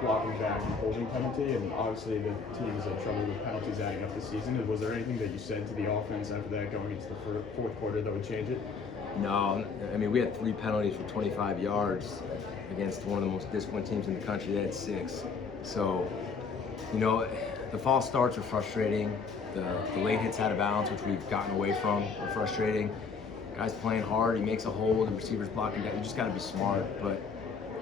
blocking back and holding penalty, and obviously the team is in trouble with penalties adding up this season. Was there anything that you said to the offense after that going into the fourth quarter that would change it? No, I mean, we had 3 penalties for 25 yards against one of the most disciplined teams in the country. They had 6. So, the false starts are frustrating. The late hits out of bounds, which we've gotten away from, are frustrating. Guy's playing hard. He makes a hold. The receiver's blocking down. You just got to be smart. But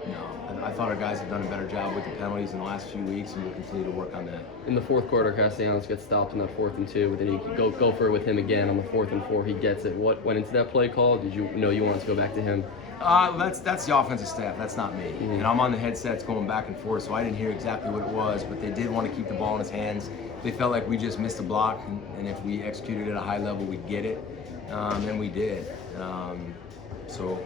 no, I thought our guys have done a better job with the penalties in the last few weeks, and we'll continue to work on that. In the fourth quarter, Castellanos gets stopped on that 4th and 2, but then you go for it with him again on the 4th and 4. He gets it. What went into that play call? Did you know you wanted to go back to him? That's the offensive staff. That's not me. Mm-hmm. And I'm on the headsets going back and forth, so I didn't hear exactly what it was, but they did want to keep the ball in his hands. They felt like we just missed a block, and if we executed at a high level, we'd get it, and we did. So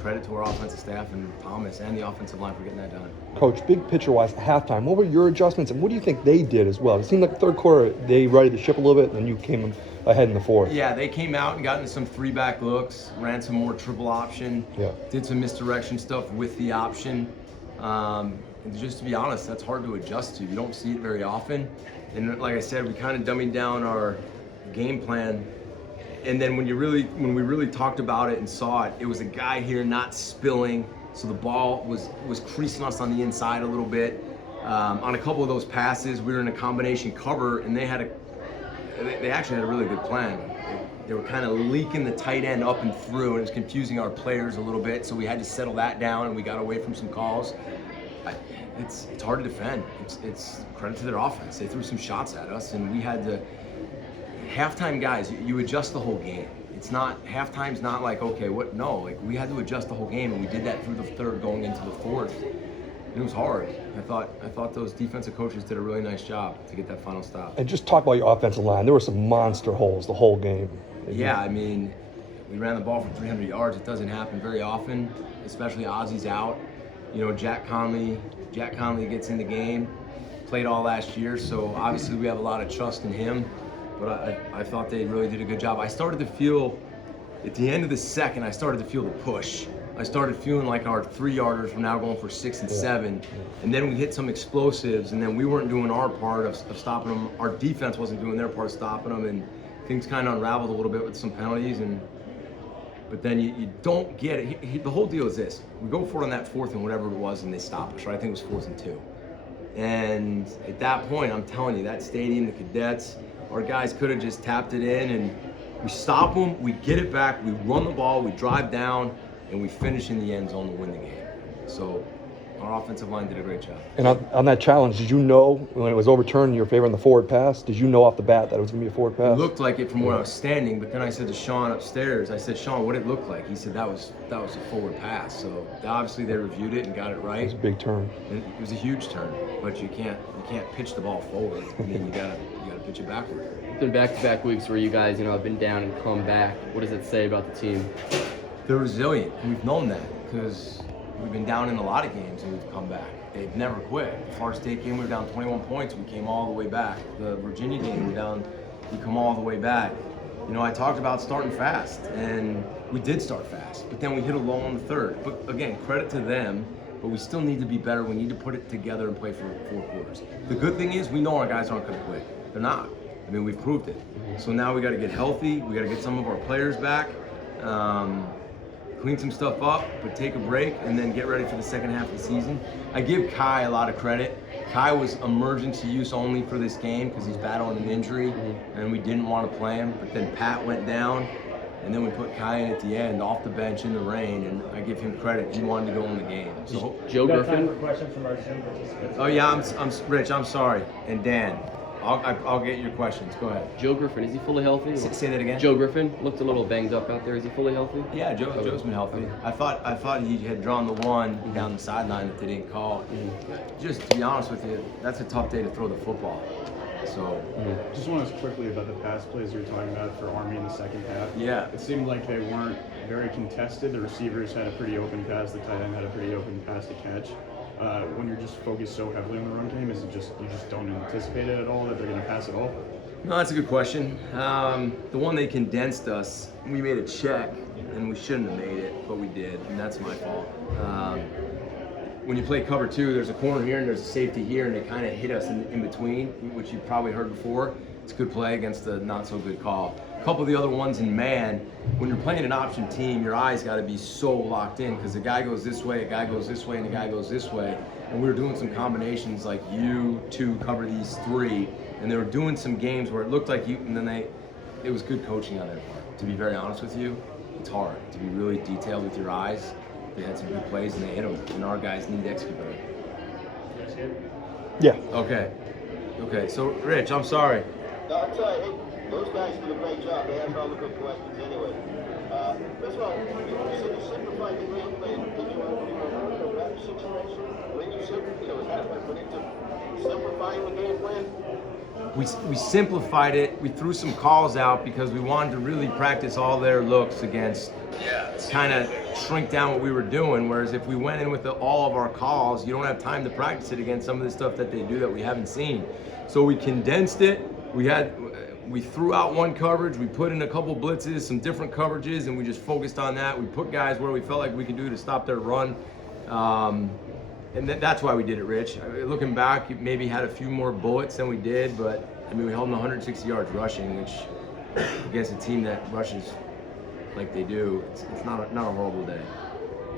credit to our offensive staff and Thomas and the offensive line for getting that done. Coach, big picture-wise, at halftime, what were your adjustments, and what do you think they did as well? It seemed like the third quarter, they readied the ship a little bit, and then you came ahead in the fourth. Yeah, they came out and got into some 3-back looks, ran some more triple option, did some misdirection stuff with the option. And just to be honest, that's hard to adjust to. You don't see it very often. And like I said, we kind of dummied down our game plan. And then when we really talked about it and saw it, it was a guy here not spilling, so the ball was creasing us on the inside a little bit. On a couple of those passes, we were in a combination cover, and they actually had a really good plan. They were kind of leaking the tight end up and through, and it was confusing our players a little bit, so we had to settle that down, and we got away from some calls. It's hard to defend. It's credit to their offense. They threw some shots at us, and we had to. Halftime guys, you adjust the whole game. It's not, halftime's not like, okay, what? No, like we had to adjust the whole game, and we did that through the third going into the fourth. And it was hard. I thought those defensive coaches did a really nice job to get that final stop. And just talk about your offensive line. There were some monster holes the whole game. Yeah, I mean, we ran the ball for 300 yards. It doesn't happen very often, especially Ozzie's out. Jack Conley gets in the game, played all last year, so obviously we have a lot of trust in him. But I thought they really did a good job. I started to feel, at the end of the second, I started to feel the push. I started feeling like our 3-yarders were now going for 6 and 7. And then we hit some explosives, and then we weren't doing our part of stopping them. Our defense wasn't doing their part of stopping them, and things kind of unraveled a little bit with some penalties. But then you don't get it. The whole deal is this. We go for it on that 4th and whatever it was, and they stop us, right? I think it was 4th and 2. And at that point, I'm telling you, that stadium, the cadets, our guys could have just tapped it in, and we stop them, we get it back, we run the ball, we drive down, and we finish in the end zone to win the game. So our offensive line did a great job. And on that challenge, did you know when it was overturned in your favor on the forward pass, did you know off the bat that it was going to be a forward pass? It looked like it from where I was standing, but then I said to Sean upstairs, I said, Sean, what did it look like? He said that was a forward pass. So obviously they reviewed it and got it right. It was a big turn. And it was a huge turn, but you can't pitch the ball forward. I mean, you gotta pitch it backward. It's been back-to-back weeks where you guys, have been down and come back. What does it say about the team? They're resilient. We've known that because we've been down in a lot of games and we've come back. They've never quit. The Florida State game, we were down 21 points. We came all the way back. The Virginia game, we come all the way back. I talked about starting fast, and we did start fast, but then we hit a lull in the third. But again, credit to them, but we still need to be better. We need to put it together and play for 4 quarters. The good thing is we know our guys aren't going to quit. They're not. I mean, we've proved it. So now we got to get healthy. We got to get some of our players back. Clean some stuff up, but take a break and then get ready for the second half of the season. I give Kai a lot of credit. Kai was emergency use only for this game because he's battling an injury and we didn't want to play him. But then Pat went down and then we put Kai in at the end off the bench in the rain, and I give him credit. He wanted to go in the game. So Joe Griffin. Question from our Zoom participants. Oh yeah, I'm Rich. I'm sorry, and Dan. I'll get your questions. Go ahead. Joe Griffin, is he fully healthy? Say that again. Joe Griffin looked a little banged up out there. Is he fully healthy? Yeah, Joe's been healthy. I thought he had drawn the one down the sideline that they didn't call. Just to be honest with you, that's a tough day to throw the football. So. Just want to ask quickly about the pass plays you were talking about for Army in the second half. Yeah. It seemed like they weren't very contested. The receivers had a pretty open pass. The tight end had a pretty open pass to catch. When you're just focused so heavily on the run game, is it just you just don't anticipate it at all that they're going to pass at all? No, that's a good question. The one they condensed us, we made a check, and we shouldn't have made it, but we did, and that's my fault. when you play cover 2, there's a corner here and there's a safety here, and they kind of hit us in between, which you've probably heard before. It's a good play against a not so good call. A couple of the other ones in man, when you're playing an option team, your eyes got to be so locked in because the guy goes this way, a guy goes this way, and the guy goes this way. And we were doing some combinations like you 2 cover these 3, and they were doing some games where it looked like you, and then it was good coaching on their part. To be very honest with you, it's hard to be really detailed with your eyes. They had some good plays and they hit them, and our guys need to execute better. Yeah. Okay, so Rich, I'm sorry. No, I'm sorry. Hey, those guys did a great job. They asked all the good questions anyway. First of all, you said you simplified the game plan. Did you run a rep situation when you simplified? Was that what went into simplifying the game plan? We simplified it. We threw some calls out because we wanted to really practice all their looks against kind of shrink down what we were doing. Whereas if we went in with all of our calls, you don't have time to practice it against some of the stuff that they do that we haven't seen. So we condensed it. We threw out one coverage. We put in a couple blitzes, some different coverages, and we just focused on that. We put guys where we felt like we could do to stop their run. And that's why we did it, Rich. Looking back, it maybe had a few more bullets than we did, but I mean, we held them 160 yards rushing, which against a team that rushes like they do, it's not a horrible day.